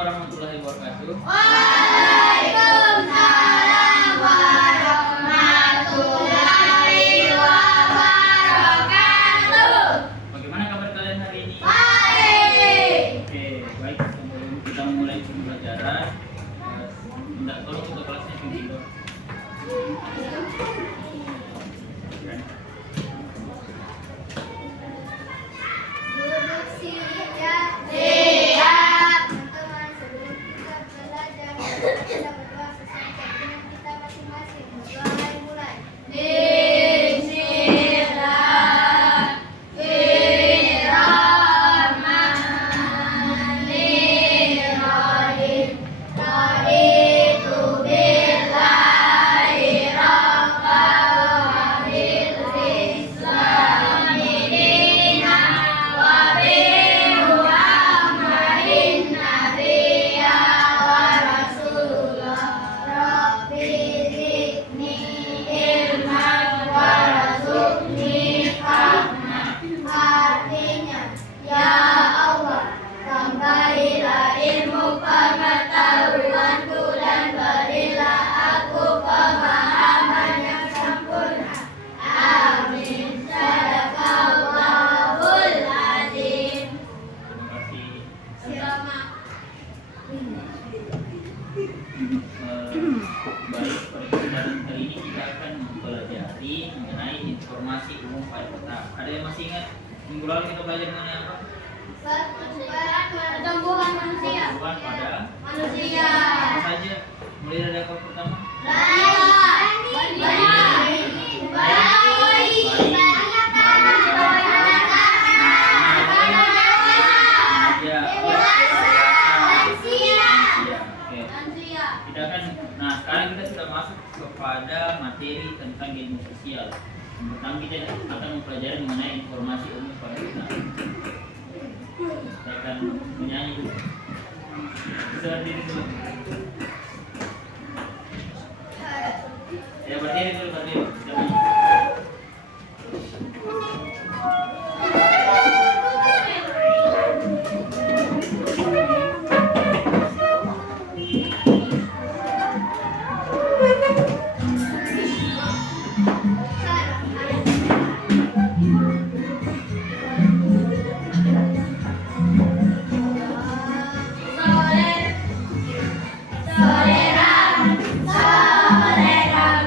warahmatullahi wabarakatuh. Waalaikumsalam warahmatullahi wabarakatuh. Bagaimana kabar kalian hari ini? Baik. Oke, baik. Sebelum kita memulai pembelajaran, minta tolong untuk kelasnya video. Duduk siap. Siap. Teman-teman, sebelum kita belajar, kita berdoa sesuai dengan kita masing-masing. Berdoa mulai. Bismillahirrahmanirrahim. Raditu billahi rabban wa bil islami dinan wa bi Muhammadin nabiyyan wa rasulah. Rabbi zidni ilman warzuqni fahma. Artinya, ya Allah, tambahilah ilmu pengetahuanku dan berilah aku pemahaman yang sempurna. Amin. Sadaqallahul azim. Terima kasih. Selamat. Baik, pada kesempatan kali ini kita akan mempelajari mengenai informasi umum pada kota. Ada yang masih ingat minggu lalu kita belajar mengenai apa? Pertumbuhan manusia. Pertumbuhan pada Manusia. apa saja? Mulai dari apa pertama? Ya, oke. Kita akan, nah sekarang kita sudah masuk kepada materi tentang ilmu sosial. Yang pertama kita akan mempelajari mengenai informasi umum pada kita. Saya akan menyanyi dulu. Bisa berdiri dulu. Ya berdiri dulu, berdiri. Kita menyanyi. Soleram, soleram,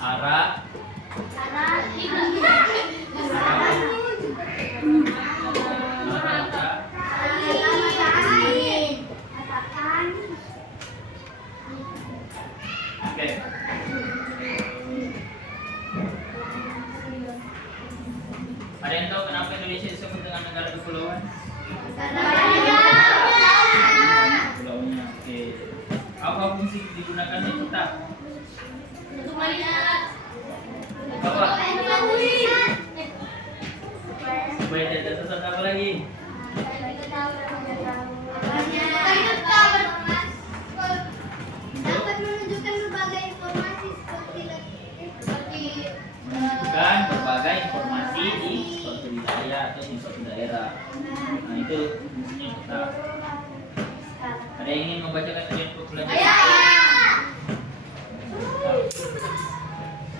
Ara. Oke. Ada yang tahu kenapa Indonesia disebut dengan negara kepulauan? Pulaunya. Oke. Apa fungsi digunakannya peta? Untuk melihat. Apa? Supaya tidak sesat apa lagi? Dapat menunjukkan berbagai informasi seperti Menunjukkan berbagai informasi di suatu wilayah atau di suatu daerah. Nah itu fungsinya peta. Ada yang ingin membacakan tujuan pembelajaran?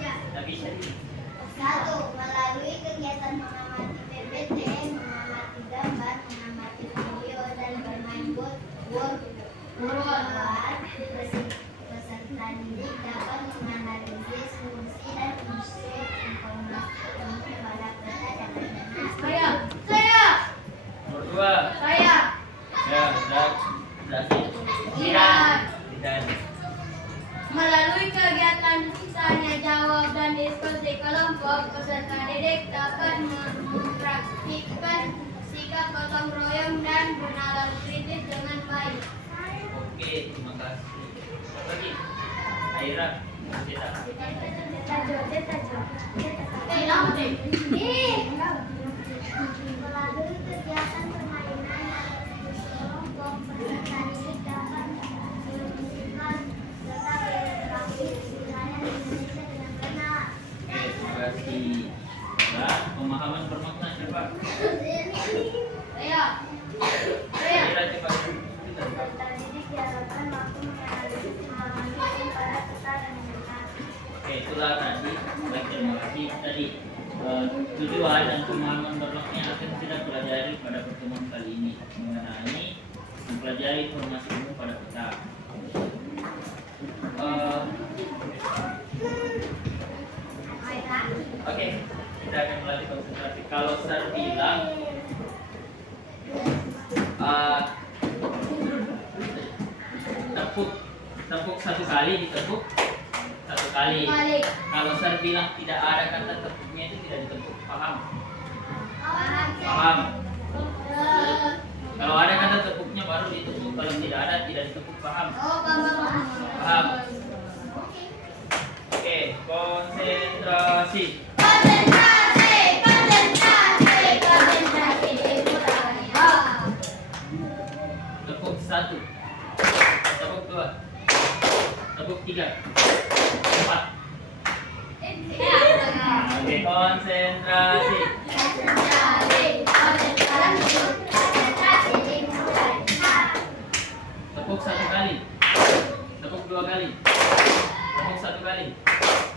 Tidak bisa. 1. Melalui kegiatan mengamati PPT, mengamati gambar, mengamati video, dan bermain word. Peserta didik dapat menganalisis fungsi dan fungsi informasi ini pada peta dan Saya. Nomor 2. Saya. Ya, berhasil. Tidak. Melalui kegiatan tanya jawab dan diskusi kelompok, peserta didik dapat mempraktikkan sikap gotong royong dan bernalar kritis dengan baik. Oke, terima kasih. Lagi. Aira. Tidak. Melalui kegiatan permainan dan diskusi kelompok, peserta didik dapat merumuskan serta berinteraksi wilayah Indonesia dengan benar. Oke, terima kasih. Nah, pemahaman bermakna siapa? Saya. Aira cepat. Peserta didik diharapkan mampu menganalisis informasi pada peta dan benar. Oke, itulah tadi. Baik, terima kasih. Tadi tujuan dan pemahaman bermakna yang akan kita pelajari pada pertemuan kali ini mengenai mempelajari informasi umum pada peta. Oke, kita akan melatih konsentrasi. Kalau saya bilang tepuk satu kali ditepuk satu kali. Kalau saya bilang tidak ada kata tepuknya itu tidak ditepuk, paham? Paham? Kalau ada kata tepuknya baru ditepuk, kalau tidak ada tidak ditepuk, paham? Paham? Oke, konsentrasi. Tepuk 1, tepuk 2, tepuk 3, 4. Oke, konsentrasi. Tepuk 1 kali, tepuk 2 kali, tepuk 1 kali,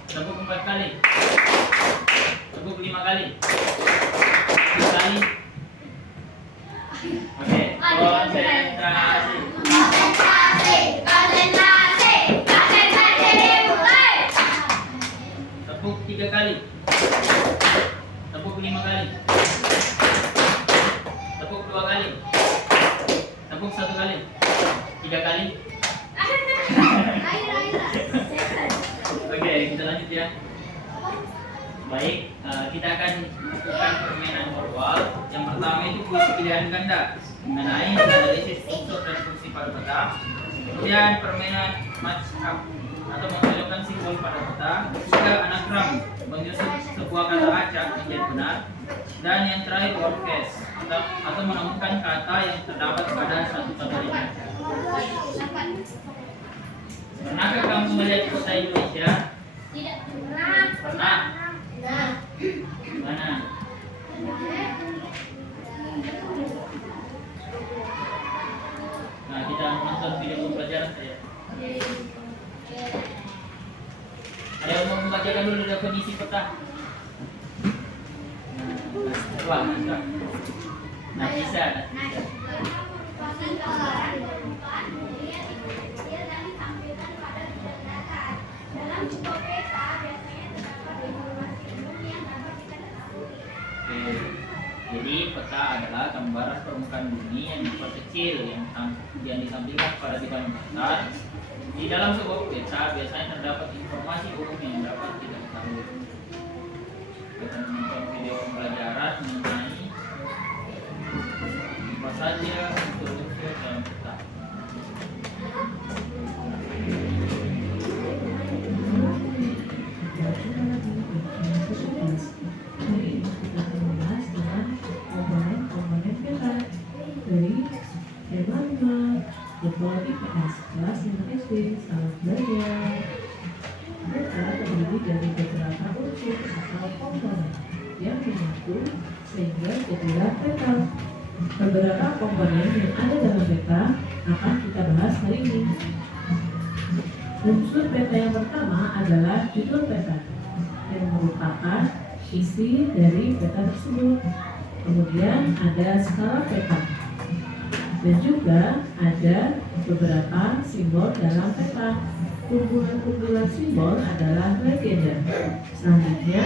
tepuk 4 kali, tepuk 5 kali, 10 kali. Oke, konsentrasi. Tepuk 3 kali, tepuk 5 kali, tepuk 2 kali, tepuk 1 kali, 3 kali. Oke, kita lanjut ya. Baik, kita akan lakukan permainan virtual. Yang pertama itu kuis pilihan ganda mengenai analisis unsur dan fungsi pada peta. Kemudian permainan match up atau membelokkan simbol pada peta. Ketiga, anagram menyusun sebuah kata acak menjadi benar. Dan yang terakhir word guess atau menemukan kata yang terdapat pada satu kalimat. Pernahkah kamu melihat peta Indonesia? Tidak pernah. Pernah? Nah. Mana? Nah, kita nonton video pembelajaran saya. Ada yang mau membacakan dulu definisi peta? Wah, bisa. Nah, bisa. Dalam sebuah peta biasanya peta adalah gambaran permukaan bumi yang diperkecil yang ditampilkan pada bidang datar. Di dalam sebuah peta biasanya terdapat informasi umum yang dapat kita ketahui. Kita menonton video pembelajaran mengenai apa saja unsur-unsur dalam peta. Ketua IPS kelas 5 SD, selamat belajar. Peta terdiri dari beberapa unsur atau komponen yang menyatu sehingga jadilah peta. Beberapa komponen yang ada dalam peta akan kita bahas hari ini. Unsur peta yang pertama adalah judul peta yang merupakan isi dari peta tersebut. Kemudian ada skala peta. Dan juga ada beberapa simbol dalam peta. Kumpulan-kumpulan simbol adalah legenda. Selanjutnya,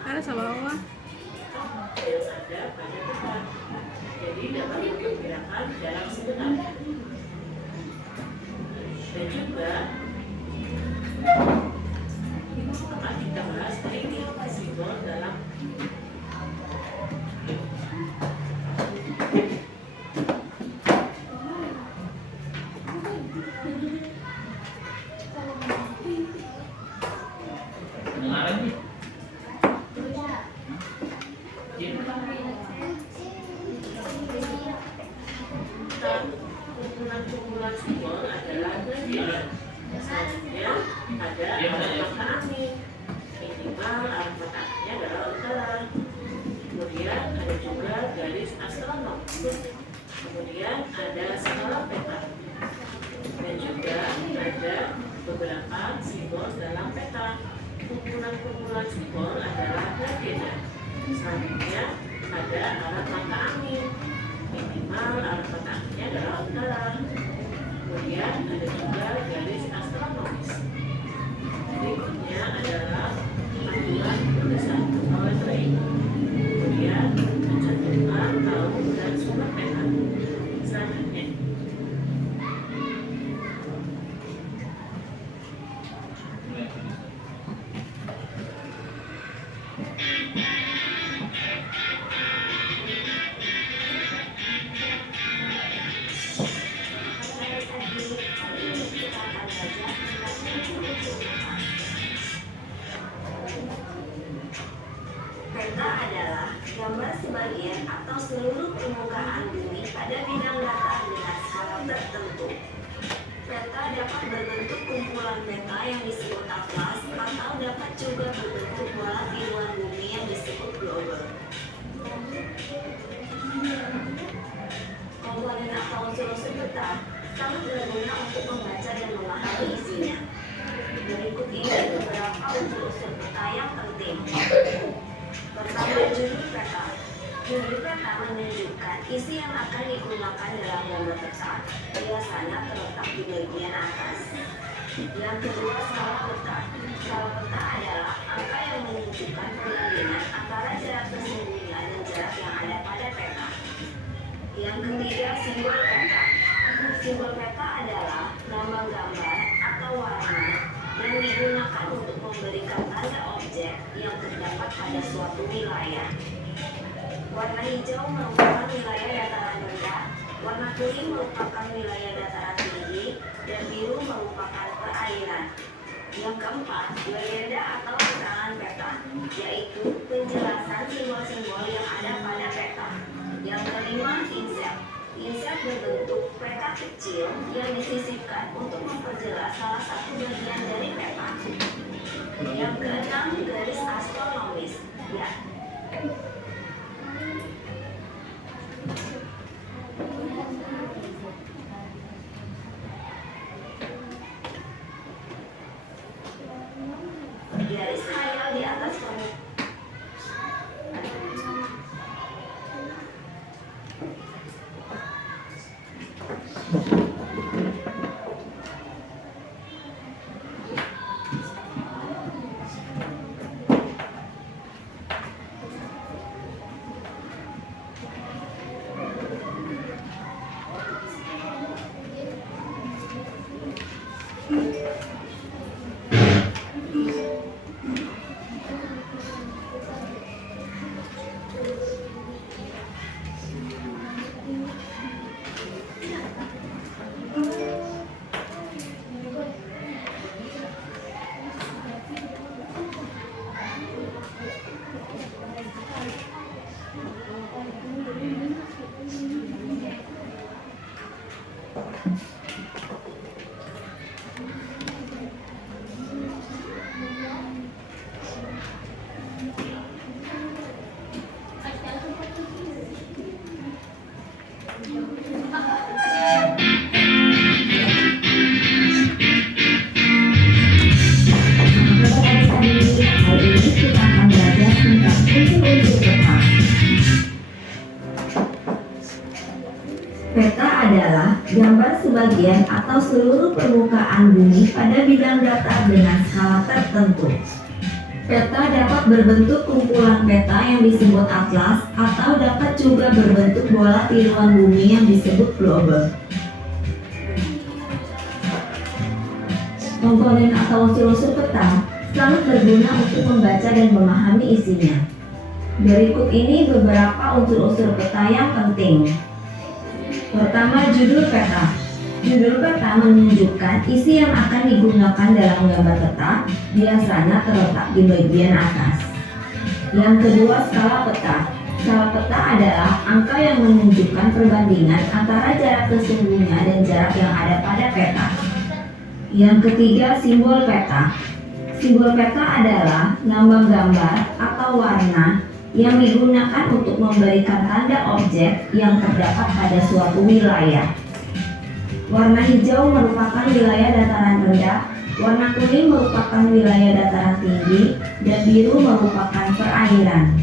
Ada sama bawah. yang ada pada peta. Jadi dapat diperkirakan dalam sebentar. Dan juga akan kita bahas hari ini simbol dalam Kedengaran sih? kumpulan simbol adalah legenda. Selanjutnya ada arah mata angin. Minimal arah mata anginnya adalah utara. Kemudian ada juga garis astronom. Kemudian ada skala peta. Dan juga ada beberapa simbol dalam peta. Kumpulan simbol adalah legenda. Selanjutnya ada arah mata angin. Minimal arah mata anginnya adalah utara. Kemudian ada juga garis astronomis. Berikutnya adalah panduan tulisan atau lettering. Kemudian mencantumkan tahun dan sumber peta. Selanjutnya peta adalah gambar sebagian atau seluruh permukaan bumi pada bidang datar dengan skala tertentu. Peta dapat berbentuk kumpulan peta yang disebut atlas atau dapat juga berbentuk bola tiruan bumi yang disebut globe. Komponen atau unsur-unsur peta sangat berguna untuk membaca dan memahami isinya. Berikut ini beberapa unsur-unsur peta yang penting. Pertama, judul peta. Judul peta menunjukkan isi yang akan digunakan dalam gambar peta, biasanya terletak di bagian atas. Yang kedua, skala peta. Skala peta adalah angka yang menunjukkan perbandingan antara jarak kesembunyian dan jarak yang ada pada peta. Yang ketiga, simbol peta. Simbol peta adalah lambang gambar atau warna yang digunakan untuk memberikan tanda objek yang terdapat pada suatu wilayah. Warna hijau merupakan wilayah dataran rendah, warna kuning merupakan wilayah dataran tinggi, dan biru merupakan perairan. Yang keempat, legenda atau keterangan peta, yaitu penjelasan simbol-simbol yang ada pada peta. Yang kelima, insert. Insert berbentuk peta kecil yang disisipkan untuk memperjelas salah satu bagian dari peta. Yang keenam, garis astronomis. Ya. Garis khayal di atas permukaan. Hari ini kita akan belajar tentang unsur-unsur peta. Peta adalah gambar sebagian atau seluruh permukaan bumi pada bidang data dengan skala tertentu. Peta dapat berbentuk kumpulan peta yang disebut atlas atau dapat juga berbentuk bola tiruan bumi yang disebut globe. Komponen atau unsur-unsur peta sangat berguna untuk membaca dan memahami isinya. Berikut ini beberapa unsur-unsur peta yang penting. Pertama, judul peta. Judul peta menunjukkan isi yang akan digunakan dalam gambar peta, biasanya terletak di bagian atas. Yang kedua, skala peta. Skala peta adalah angka yang menunjukkan perbandingan antara jarak sesungguhnya dan jarak yang ada pada peta. Yang ketiga, simbol peta. Simbol peta adalah lambang gambar atau warna yang digunakan untuk memberikan tanda objek yang terdapat pada suatu wilayah. Warna hijau merupakan wilayah dataran rendah, warna kuning merupakan wilayah dataran tinggi, dan biru merupakan perairan.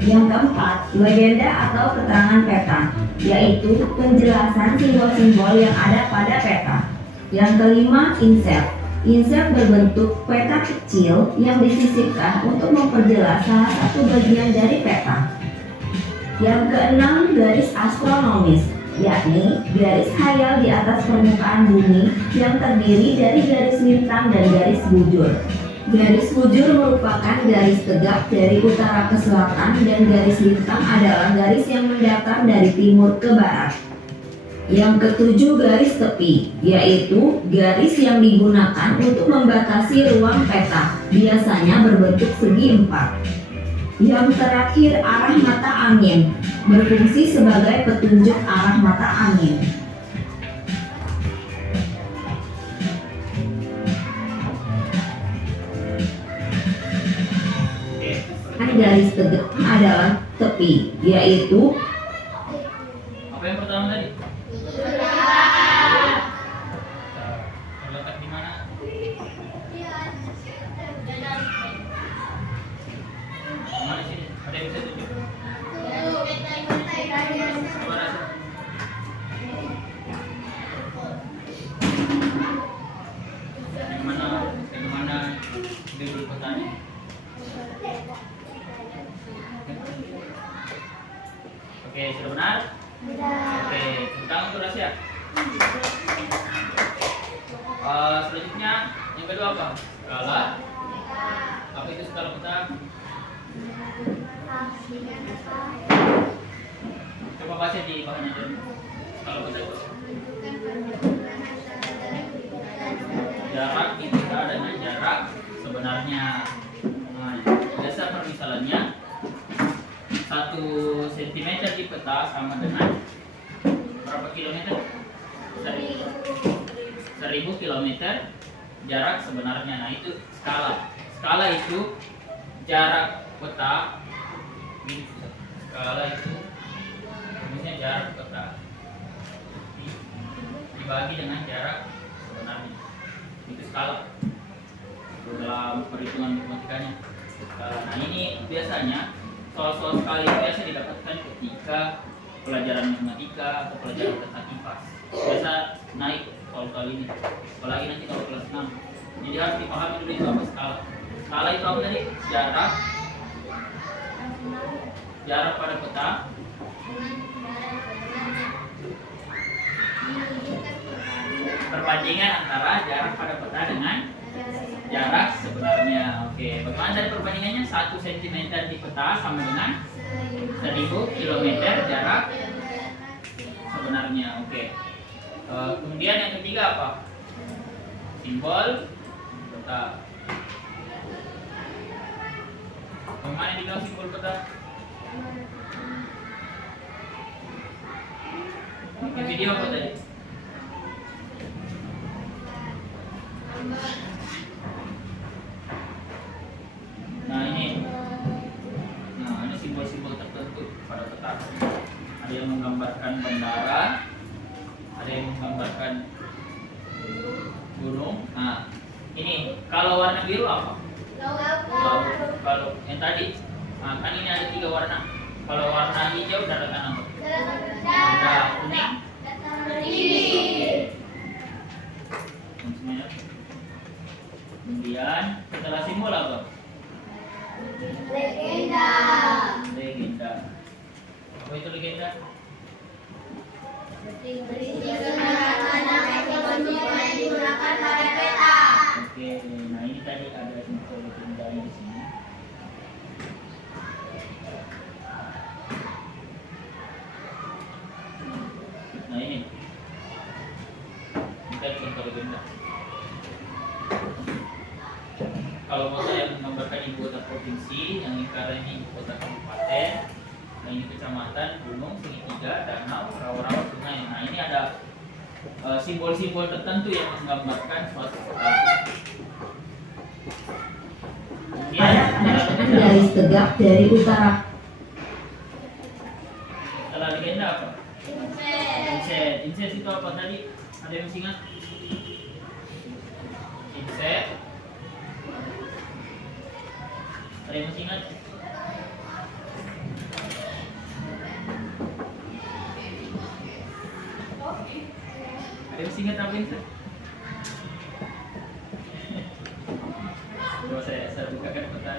Yang keempat, legenda atau keterangan peta, yaitu penjelasan simbol-simbol yang ada pada peta. Yang kelima, insert. Insert berbentuk peta kecil yang disisipkan untuk memperjelas salah satu bagian dari peta. Yang keenam, garis astronomis, yakni garis khayal di atas permukaan bumi yang terdiri dari garis lintang dan garis bujur. Garis bujur merupakan garis tegak dari utara ke selatan dan garis lintang adalah garis yang mendatar dari timur ke barat. Yang ketujuh, garis tepi, yaitu garis yang digunakan untuk membatasi ruang peta, biasanya berbentuk segi empat. Yang terakhir, arah mata angin, berfungsi sebagai petunjuk arah mata angin. Garis tegak adalah tepi, yaitu Apa yang pertama tadi? Terletak di mana? Mana sini? Ada yang bisa tunjuk? Mana sih? Yang mana bibir petani? Oke, sudah benar? Oke, sekarang untuk rahasia. Selanjutnya, yang kedua apa? Skala. Apa itu skala peta? Coba baca di bahannya dulu. Skala peta itu jarak kita dengan jarak sebenarnya. Nah, biasa permisalannya 1 cm di peta sama dengan berapa kilometer? 1000 kilometer jarak sebenarnya. Nah, itu skala. Skala itu jarak peta. Skala itu misalnya jarak peta dibagi dengan jarak sebenarnya. Itu skala dalam perhitungan matematikanya. Skala. Nah, ini biasanya soal-soal skala ini biasa didapatkan ketika pelajaran matematika atau pelajaran tentang IPA. Biasa naik soal-soal ini, apalagi nanti kalau kelas 6. Jadi harus dipahami dulu itu apa skala. Skala itu apa tadi? Jarak pada peta perbandingan antara jarak pada peta dengan jarak sebenarnya. Oke, bagaimana dari perbandingannya? 1 cm di peta sama dengan 1000 km jarak sebenarnya. Oke. Kemudian yang ketiga apa? Simbol peta. Bagaimana dibilang simbol peta? Di video apa tadi? Nah ini simbol-simbol tertentu pada peta. Ada yang menggambarkan bandara, ada yang menggambarkan gunung. Nah ini kalau warna biru apa? Kalau yang tadi, kan ini ada 3 warna. Kalau warna hijau daratan apa? Ada kuning. Semuanya. Kemudian setelah simbol apa? Legenda. Apa itu legenda? Oke, nah ini tadi ada simbol legendanya di sini. Nah ini contoh legenda. Kalau mau saya menggambarkan ibu kota provinsi, yang lingkaran ini ibu kota kabupaten, nah ini kecamatan, gunung, segitiga, danau, rawa-rawa, sungai. Nah ini ada simbol-simbol tertentu yang menggambarkan suatu kota. Ada garis tegak dari utara. Setelah legenda apa? Inset itu apa tadi? Ada yang masih ingat? Inset. Ada yang masih ingat? Ada yang masih ingat apa inset? Coba saya bukakan peta.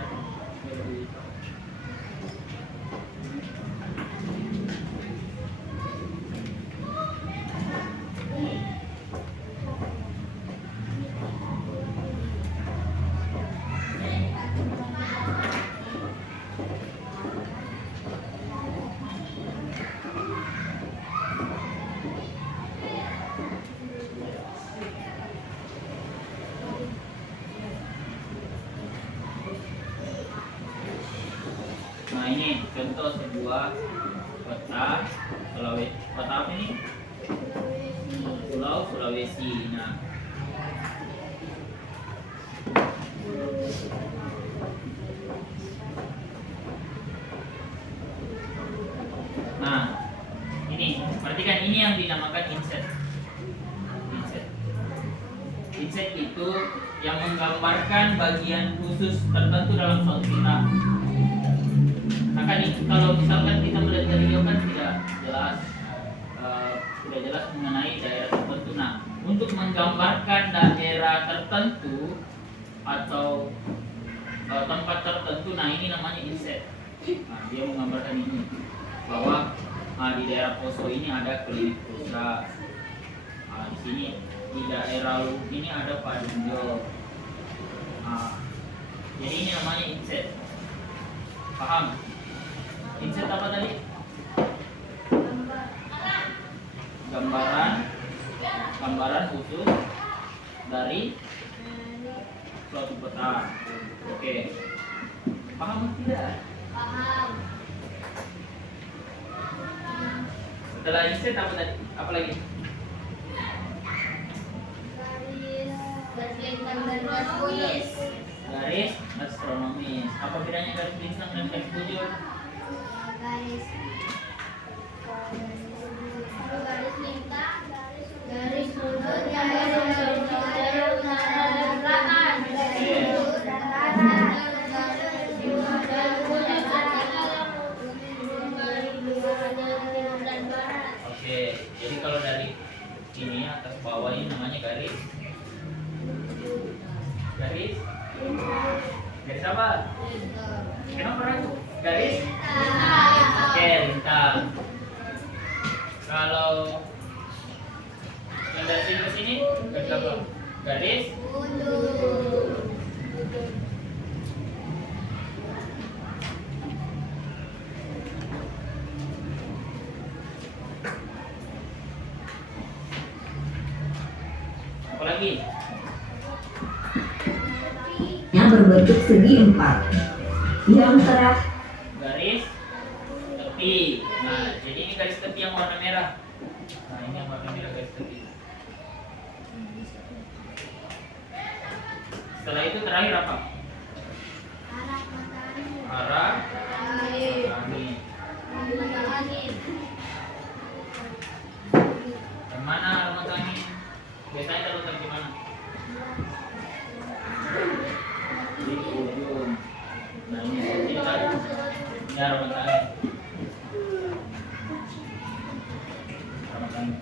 Nah ini contoh sebuah peta Sulawesi. Peta apa ini? Pulau Sulawesi. Nah ini perhatikan, ini yang dinamakan inset. Inset itu yang menggambarkan bagian khusus tertentu dalam suatu peta. Nah kan kalau misalkan kita melihat dari jauh kan tidak jelas mengenai daerah tertentu. Nah untuk menggambarkan daerah tertentu atau tempat tertentu, nah ini namanya inset. Nah dia menggambarkan ini bahwa di daerah Poso ini ada klinik pusat. Di sini di daerah Luhuk ini ada Padunjo. Jadi ini namanya inset. Paham? Inset apa tadi? Gambaran khusus dari suatu peta. Oke. Paham atau tidak? Paham. Setelah inset apa tadi? Apa lagi? Garis astronomis. Apa bedanya garis bintang dan garis bujur? Garis lintang, garis sudut, garis utara dan selatan. Oke, jadi kalau dari ini atas bawah ini namanya garis apa? Kenapa ragu? Garis? Oke, lintang. Kalau yang dari sini ke sini, garis apa? Garis apa lagi? yang berbentuk segi empat. Yang terakhir Garis tepi. Nah, jadi ini garis tepi yang warna merah. Nah, ini yang warna merah garis tepi. Setelah itu terakhir apa? Arah angin. Yang mana arah mata angin? Biasanya terletak di mana? Di ujung. Nah, ini kan ini arah mata angin. Arah mata angin.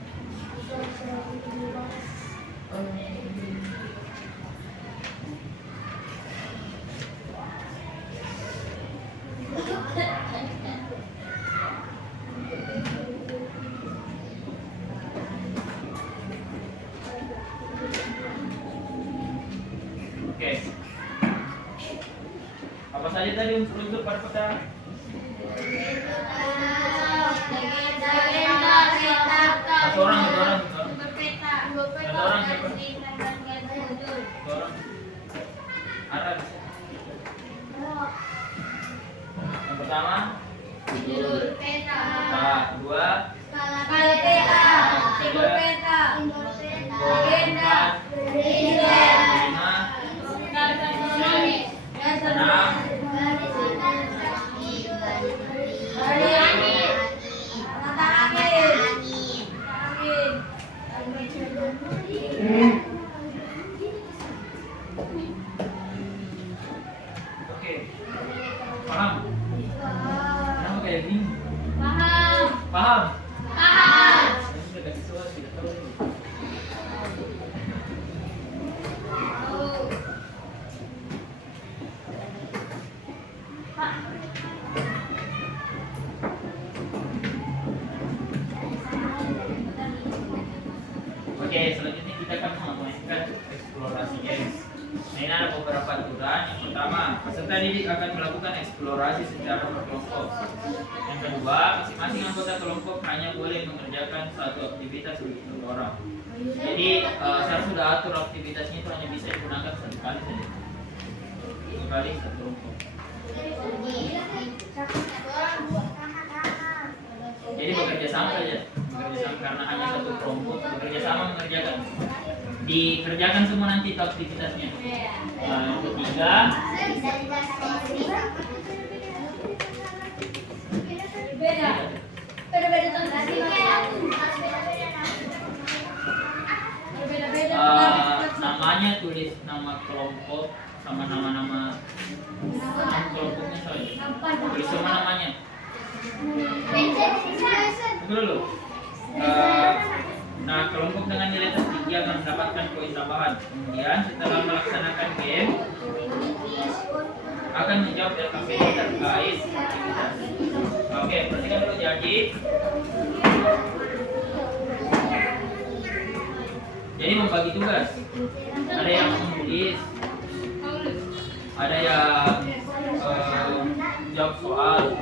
Oke. Apa saja tadi unsur-unsur pada peta? Satu orang. Arah bisa. Yang pertama judul peta, kedua oke. Paham? Kenapa kayak gini? Paham? Ini sudah kasih soal, tidak tahu ini. Oke, selanjutnya kita akan memainkan eksplorasi games. Nah, ini ada beberapa aturan. Yang pertama, peserta didik akan melakukan eksplorasi secara berkelompok. Yang kedua, masing-masing anggota kelompok hanya boleh mengerjakan satu aktivitas untuk satu orang. Jadi, saya sudah atur aktivitasnya itu hanya bisa digunakan satu kali saja. Satu kali satu kelompok. Jadi bekerja sama saja, karena hanya satu kelompok bekerja sama mengerjakan. Dikerjakan semua nanti itu aktivitasnya. Yang ketiga, namanya tulis nama kelompok sama nama kelompoknya saja. Tulis semua namanya. Tunggu dulu. Nah, kelompok dengan nilai tertinggi akan mendapatkan poin tambahan. Kemudian setelah melaksanakan game akan menjawab LKPD terkait aktivitas. Oke, perhatikan dulu jadi membagi tugas. Ada yang menulis, ada yang jawab soal,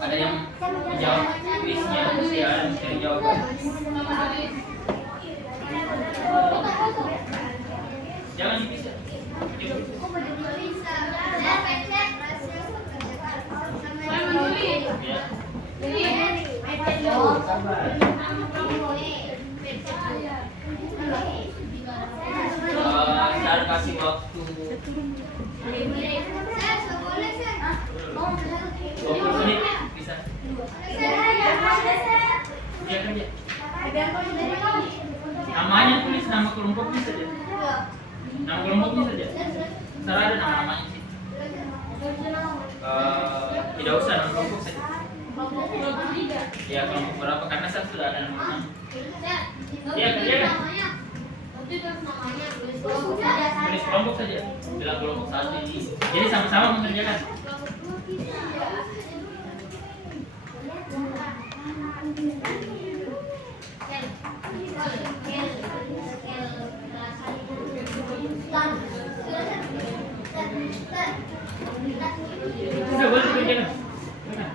ada yang menjawab kuisnya, ujian dan jawaban. Jangan dipisah. Saya kasih waktu 20 menit bisa. Ya kerja. Namanya tulis nama kelompoknya saja. Nama kelompoknya saja. Serah ada nama-namanya sih. Tidak usah nama kelompok saja. Ya kelompok berapa? Karena saya sudah ada nama. Ya kerjakan. Tulis kelompok saja. Bilang kelompok satu ini. Jadi sama-sama mengerjakan. Yeah. Sudah boleh dikerjakan. Mana?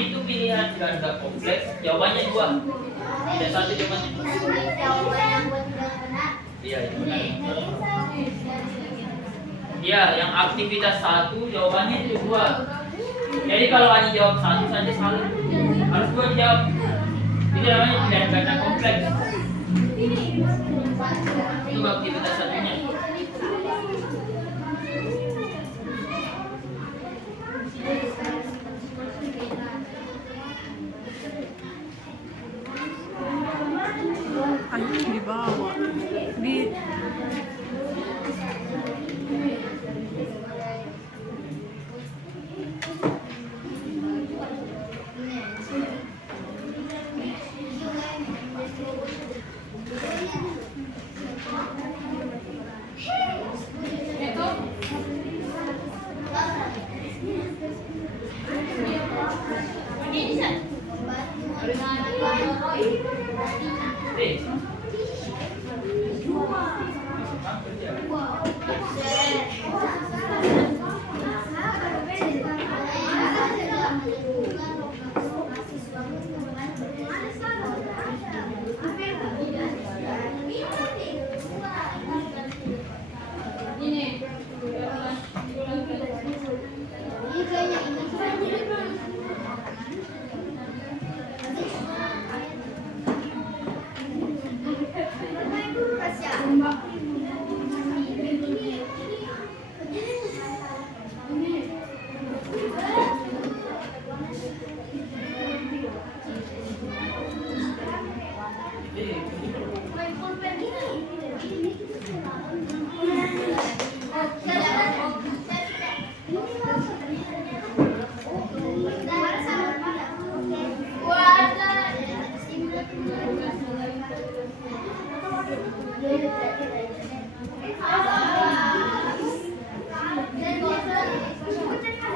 Itu pilihan ganda kompleks. Jawabannya 2. Ada 1 jawabannya. Iya, itu benar. Iya, yang aktivitas 1 jawabannya itu 2. Jadi kalau hanya jawab 1 saja salah. Harus 2 dijawab. Itu namanya pilihan ganda kompleks. Itu aktivitas 1-nya. Ayo dibawa di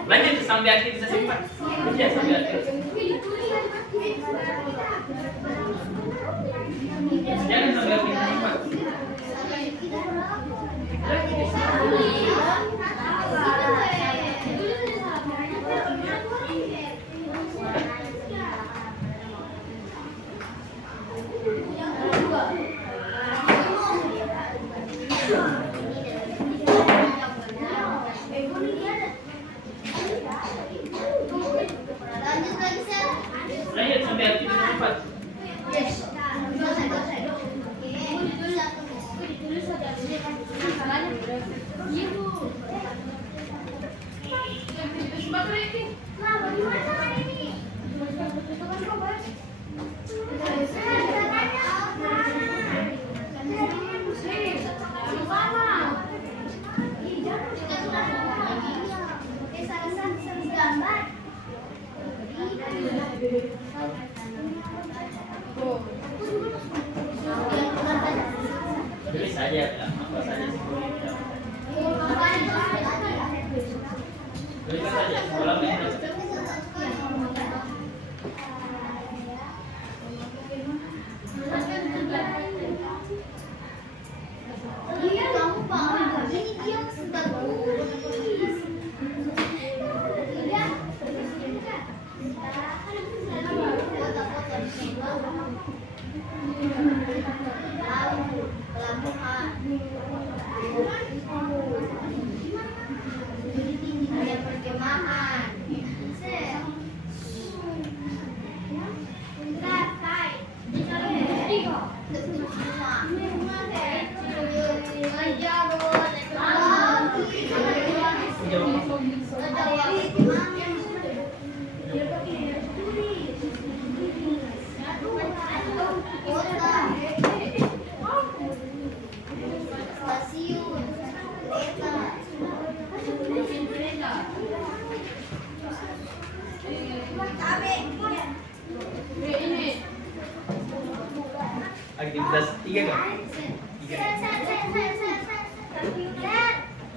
Lanjut sampai aktivitas 4. Ya, sampai aktivitas. Jangan sampai aktivitas 4. Lanjut sampai aktivitas 4. Tulis saja, apa saja tulis saja sekolah ini. Pelabuhan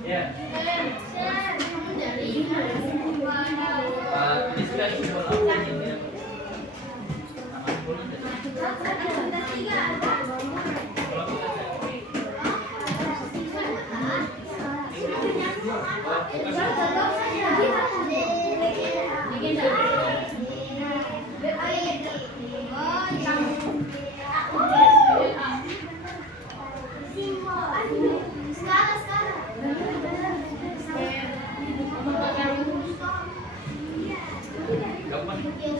Ya. Ini sudah simbol apa ini? Nama simbolnya tadi.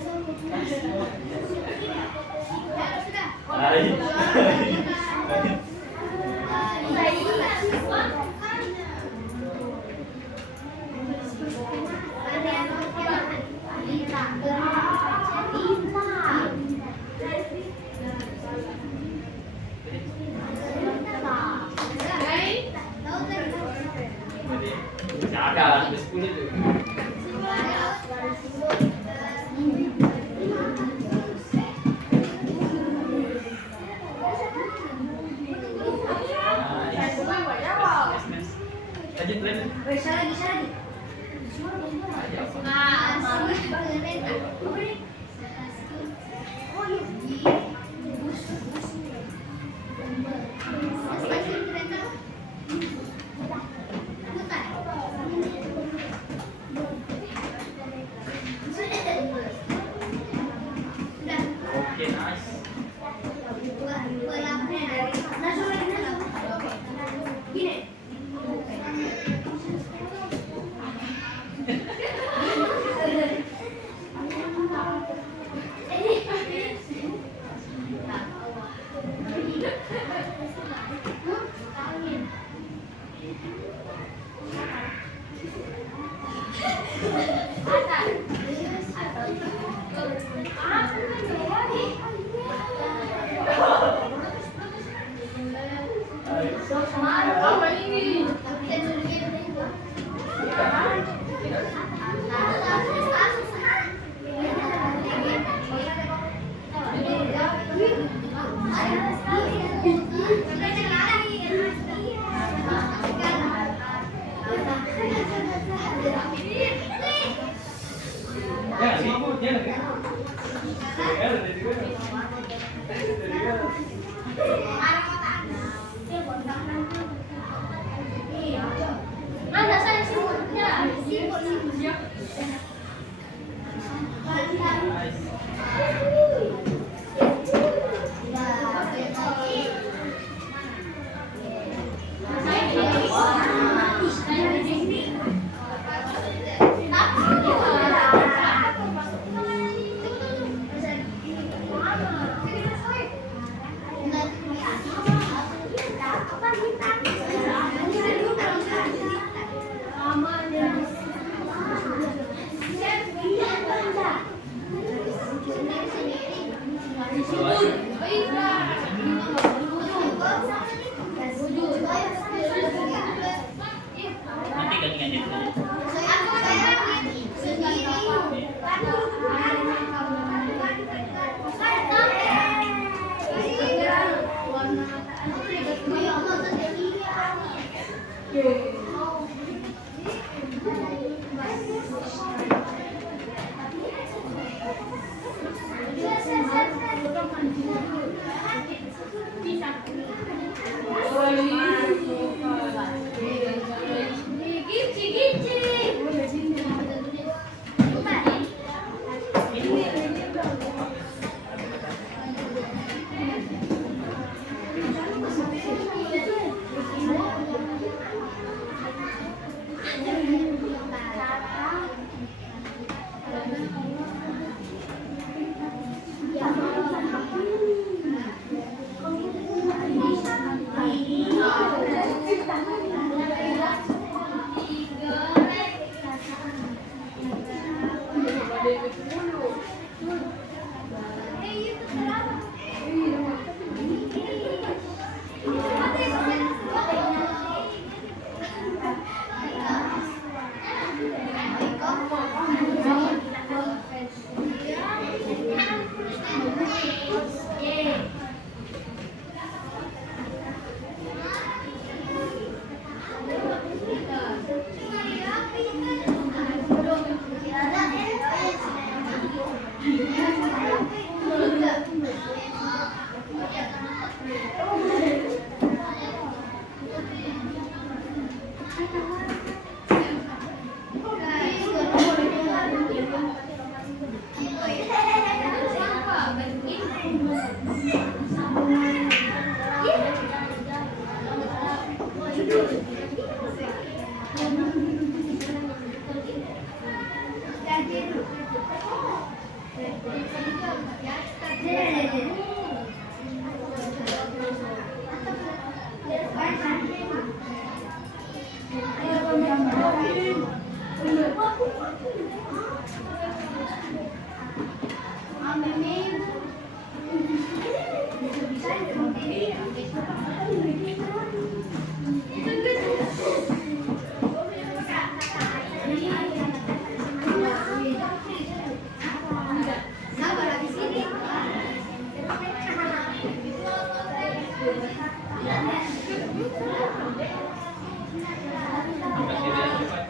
Ada 10 tuh. Lanjut lagi. Oke, nice. Ya, ribut ya. Mana saya simbolnya? Simbol. Nanti ganti-ganti dulu. Angkat diri yang cepat.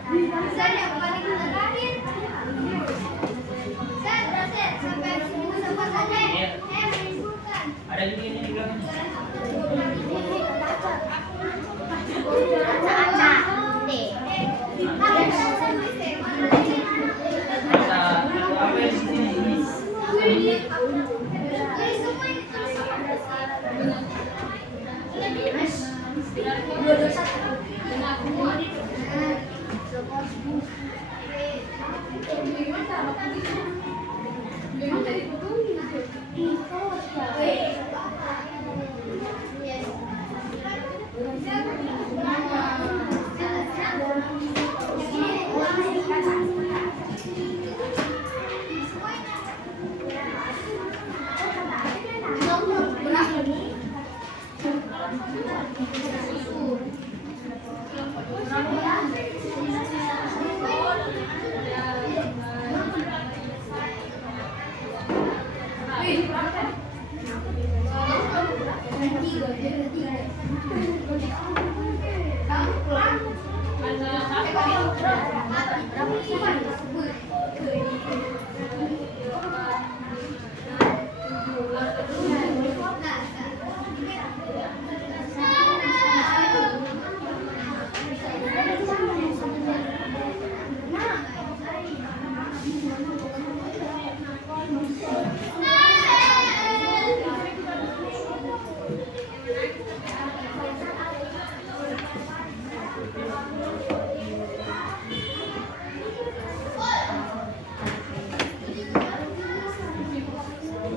Iya. Ada juga ini di belakang. Apa yang di sini?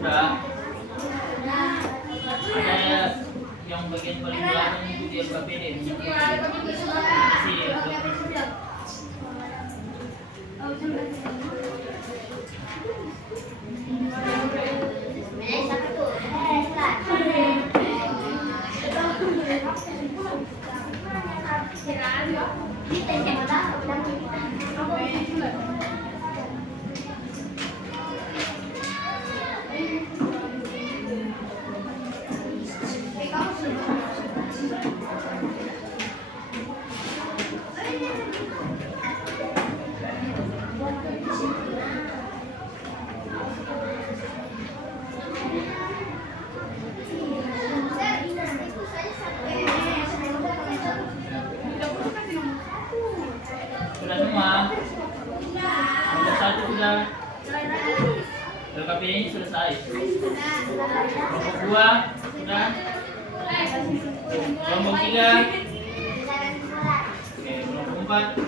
Udah. Ada yang bagian paling belakang itu dia KPD. Sudah semua. Nomor 1 sudah. LKPD ini selesai. Kelompok 2 sudah. Kelompok 3. Oke, kelompok 4.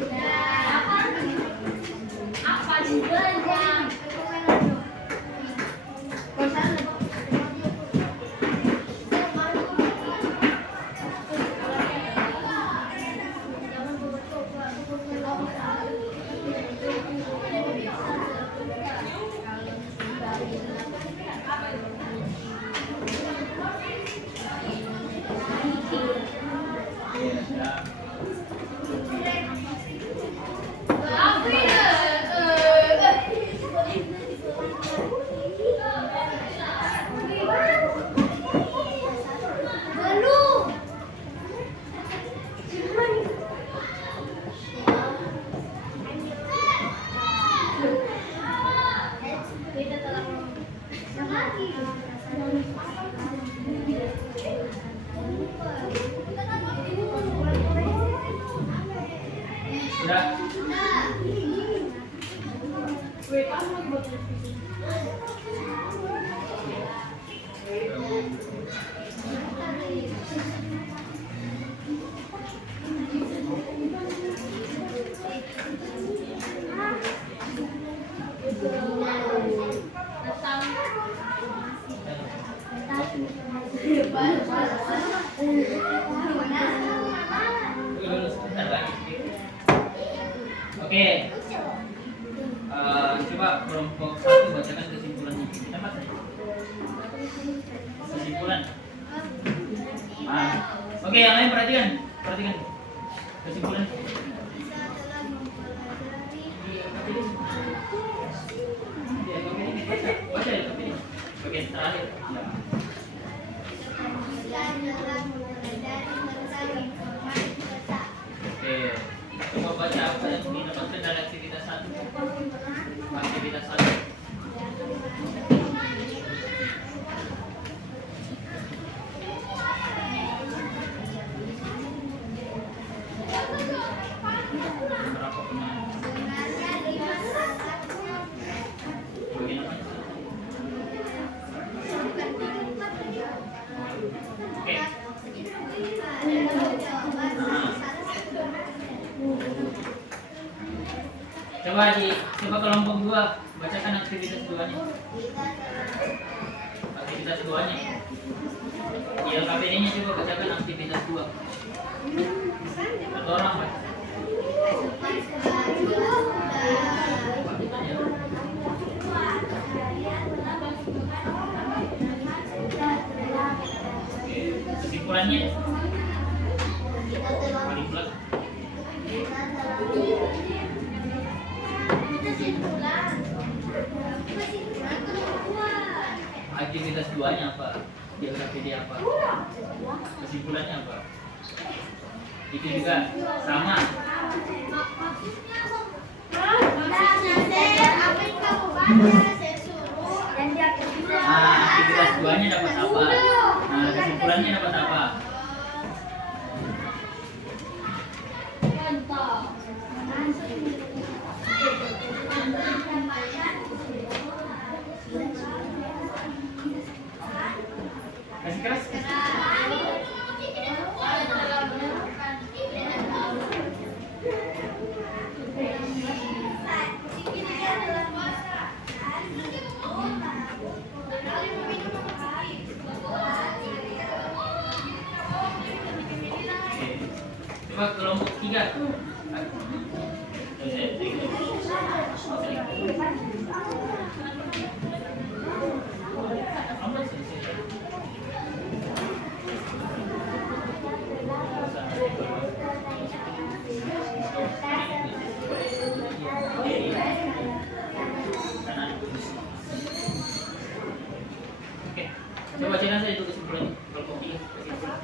Sudah. Sebentar lagi sedikit. Oke. Coba kelompok 1 bacakan kesimpulannya. Apa saja? Kesimpulan. Oke, yang lain perhatikan. Perhatikan. Kesimpulan. Baca ya, bagian terakhir. Ya. Coba kelompok 2 bacakan aktivitas 2-nya. Aktivitas 2-nya. Di LKPD-nya coba bacakan aktivitas 2. Satu orang baca. Kesimpulannya kesimpulan aktivitas 2-nya apa? Di LKPD apa? Kesimpulannya apa? Itu juga sama. Aktivitas 2-nya dapat apa? Kesimpulannya dapat apa? Kasih keras. Coba kelompok 3. Oke, coba bacakan saja itu kesimpulannya. Kelompok 3 kesimpulan.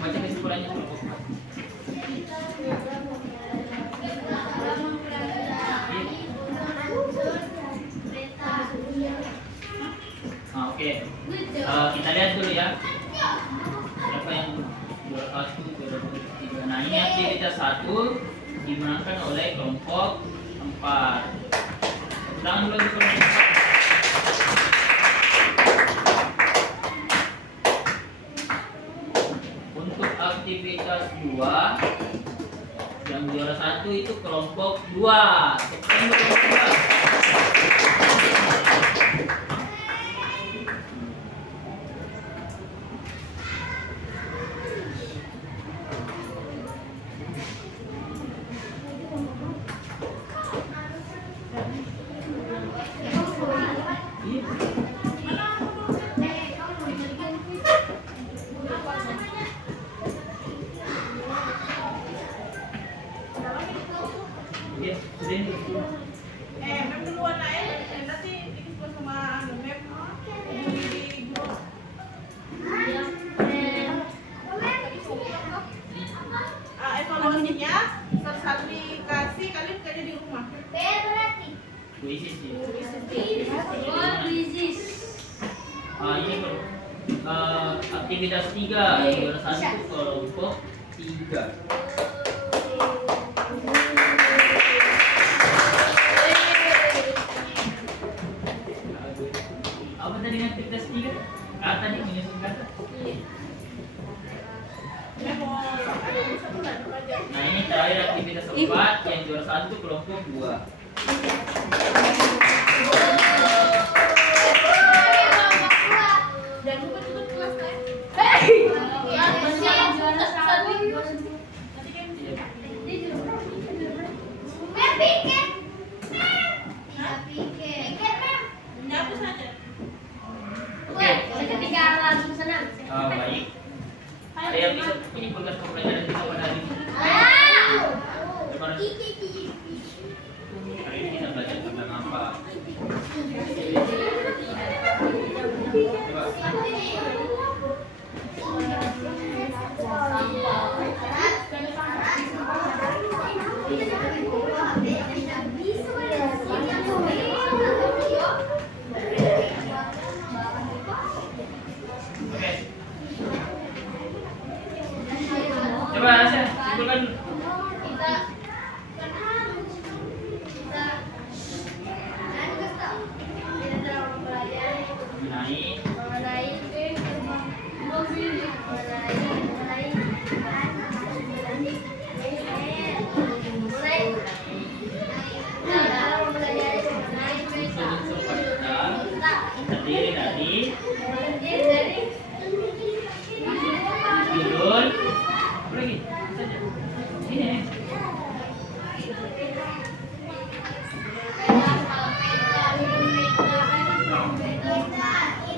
Baca kesimpulannya kelompok 4. Oke. Kita lihat dulu ya. Siapa yang juara 1, juara 2, 3. Nah, ini aktivitas 1 dimenangkan oleh kelompok 4. Tangan dulu untuk kelompok 4. Untuk aktivitas 2 yang juara 1 itu kelompok 2. Kelompok 2. Evaluasinya satu dikasih kalian kerja di rumah. Puisi sih. Ini aktivitas 3 juara 1 kelompok 3. Apa tadi aktivitas 3? Tadi menyusun kata. Nah, ini terakhir aktivitas 4 yang juara 1 kelompok 2. Baik. Ada yang bisa menyimpulkan pembelajaran kita pada hari ini? Bagaimana? Hari ini kita belajar tentang apa? Coba Rasya, simpulkan.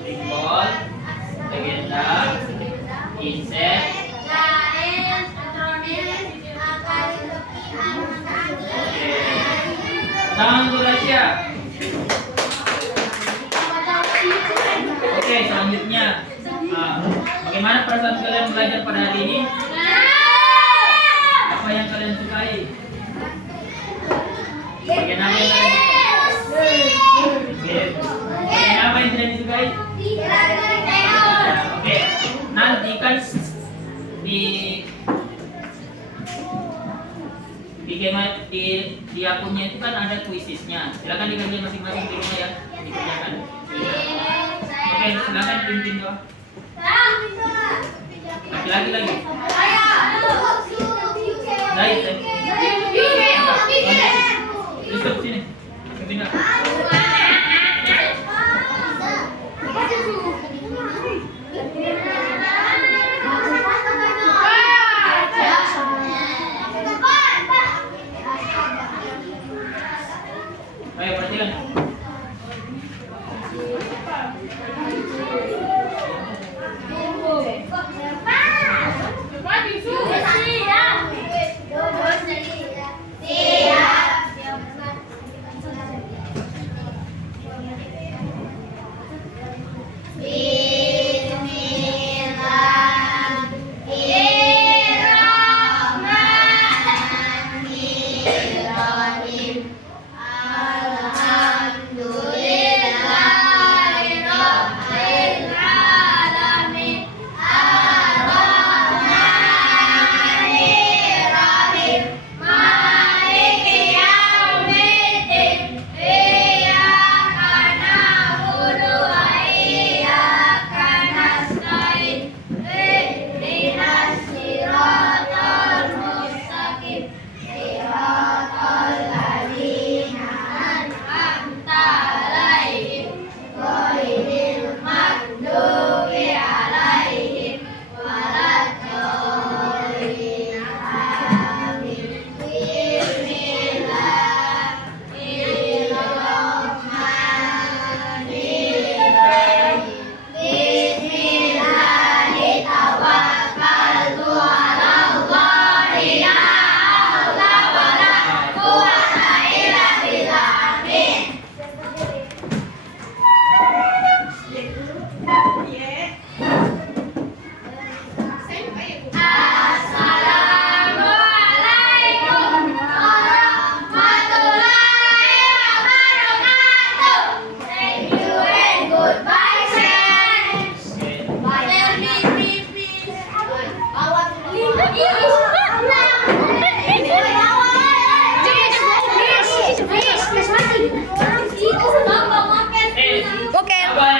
Simbol, legenda, insek. Tangan untuk Rasya. Oke, selanjutnya bagaimana perasaan kalian belajar pada hari ini? Apa yang kalian sukai? Bagian apa yang kalian sukai? Bagian apa yang tidak disukai? Ya, oke, nanti kan di akunnya itu kan ada kuisisnya. Silakan dikerjain masing-masing di rumah ya, dikerjakan. Oke, silakan pimpin doa. Lagi. Baik.